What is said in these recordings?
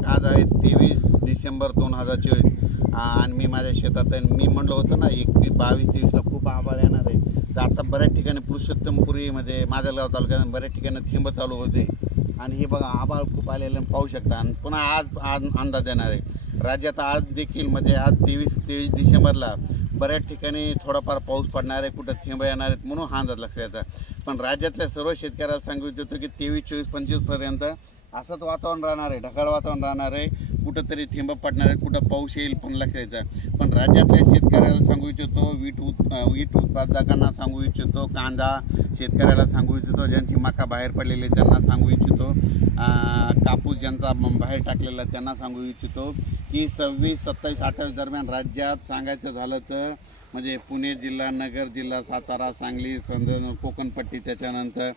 दिनांक आज आहे 23 डिसेंबर 2024 आणि मी माझ्या शेतात आहे. मी म्हणलं होतं ना 21, 22, 23ला खूप आभाळ येणार आहे. तर आता बऱ्याच ठिकाणी पुरुषोत्तमपुरीमध्ये माजलगाव तालुक्यात बऱ्याच ठिकाणी थेंब चालू होते आणि हे बघा आभाळ खूप आलेलं पाहू शकता. आणि पुन्हा आज अंदाज येणार आहे. राज्यात आज देखील म्हणजे आज 23 डिसेंबरला बऱ्याच ठिकाणी थोडाफार पाऊस पडणार आहे, कुठं थेंब येणार आहेत म्हणून हा अंदाज लक्षात येतात. पण राज्यातल्या सर्व शेतकऱ्याला सांगू इच्छितो की 23, 24, 25पर्यंत असंच वातावरण राहणार आहे, ढगाळ वातावरण राहणार आहे. कुठंतरी थेंब पडणार आहे, कुठं पाऊस येईल पण लक्षात यायचं. पण राज्यातल्या शेतकऱ्याला सांगू इच्छितो, वीट उत्पादकांना सांगू इच्छितो, कांदा शेतकऱ्याला सांगू इच्छितो, ज्यांची मका बाहेर पडलेली त्यांना सांगू इच्छितो, कापूस ज्यांचा बाहेर टाकलेला त्यांना सांगू इच्छितो की 26, 27, 28 दरम्यान राज्यात सांगायचं झालं तर म्हणजे पुणे जिल्हा, नगर जिल्हा, सातारा, सांगली, कोकणपट्टी, त्याच्यानंतर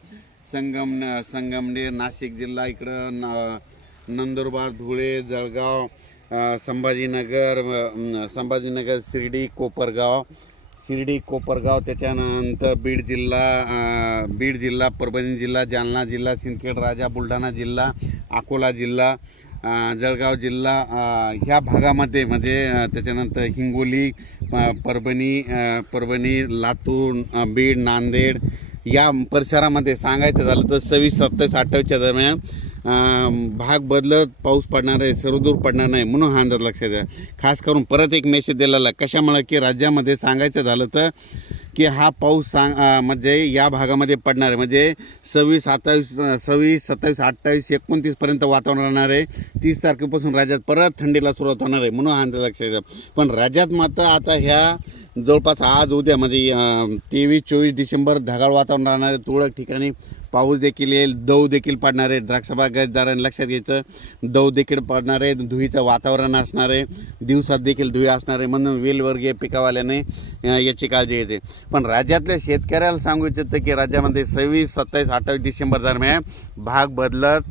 संगमनेर, नाशिक जिल्हा, इकडं नंदुरबार, धुळे, जळगाव, संभाजीनगर, शिर्डी, कोपरगाव, त्याच्यानंतर बीड जिल्हा, परभणी जिल्हा, जालना जिल्हा, सिंदखेड राजा, बुलढाणा जिल्हा, अकोला जिल्हा, जळगाव जिल्हा, ह्या भागामध्ये म्हणजे त्याच्यानंतर हिंगोली, परभणी, लातूर, बीड, नांदेड या परिसरामध्ये सांगायचं झालं तर 26, 27, 28च्या दरम्यान भाग बदलत पाऊस पडणार आहे, सर्वदूर पडणार नाही म्हणून हा अंदाज लक्षात द्या. खास करून परत एक मेसेज दिलेला कशामुळे की राज्यामध्ये सांगायचं झालं तर की हा पाऊस म्हणजे या भागामध्ये पडणार आहे म्हणजे 26, 27, 28, 29पर्यंत वातावरण राहणार आहे. 30 तारखेपासून राज्यात परत थंडीला सुरुवात होणार आहे म्हणून हा अंदाज लक्षात द्या. पण राज्यात मात्र आता ह्या जवळपास आज उद्या म्हणजे 23, 24 डिसेंबर ढगाळ वातावरण राहणार आहे. तुरळक ठिकाणी पाऊस देखील येईल, दव देखील पडणार आहे. द्राक्षबागायतदारांनी लक्षात घ्यायचं, दव देखील पडणार आहे, धुळीचं वातावरण असणार आहे, दिवसात देखील धुळी असणार आहे म्हणून वेलवर्गीय पिकावाल्याने याची काळजी घेते. पण राज्यातल्या शेतकऱ्याला सांगू इच्छितं की राज्यामध्ये 26, 27, 28 डिसेंबर दरम्यान भाग बदलत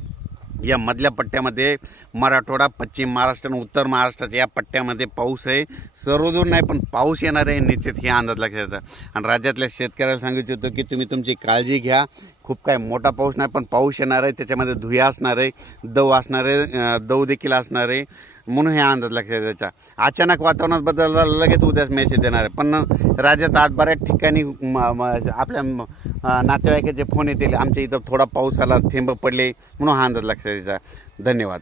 या मधल्या पट्ट्यामध्ये मराठवाडा, पश्चिम महाराष्ट्र आणि उत्तर महाराष्ट्रात या पट्ट्यामध्ये पाऊस आहे. सर्वदूर नाही पण पाऊस येणार आहे निश्चित, हे अंदाज लक्षात येतं. आणि राज्यातल्या शेतकऱ्याला सांगितलं होतं की तुम्ही तुमची काळजी घ्या. खूप काय मोठा पाऊस नाही पण पाऊस येणार आहे, त्याच्यामध्ये धुया असणार आहे, दव असणार आहे, दव देखील असणार आहे म्हणून हे अंदाज लक्षात द्यायचा. अचानक वातावरणात बदलला लगेच उद्याच मेसेज देणार आहे. पण राज्यात आज बऱ्याच ठिकाणी आपल्या नातेवाईकाचे फोन येतील, आमच्या इथं थोडा पाऊस आला, थेंब पडले म्हणून हा अंदाज लक्षात द्यायचा. धन्यवाद.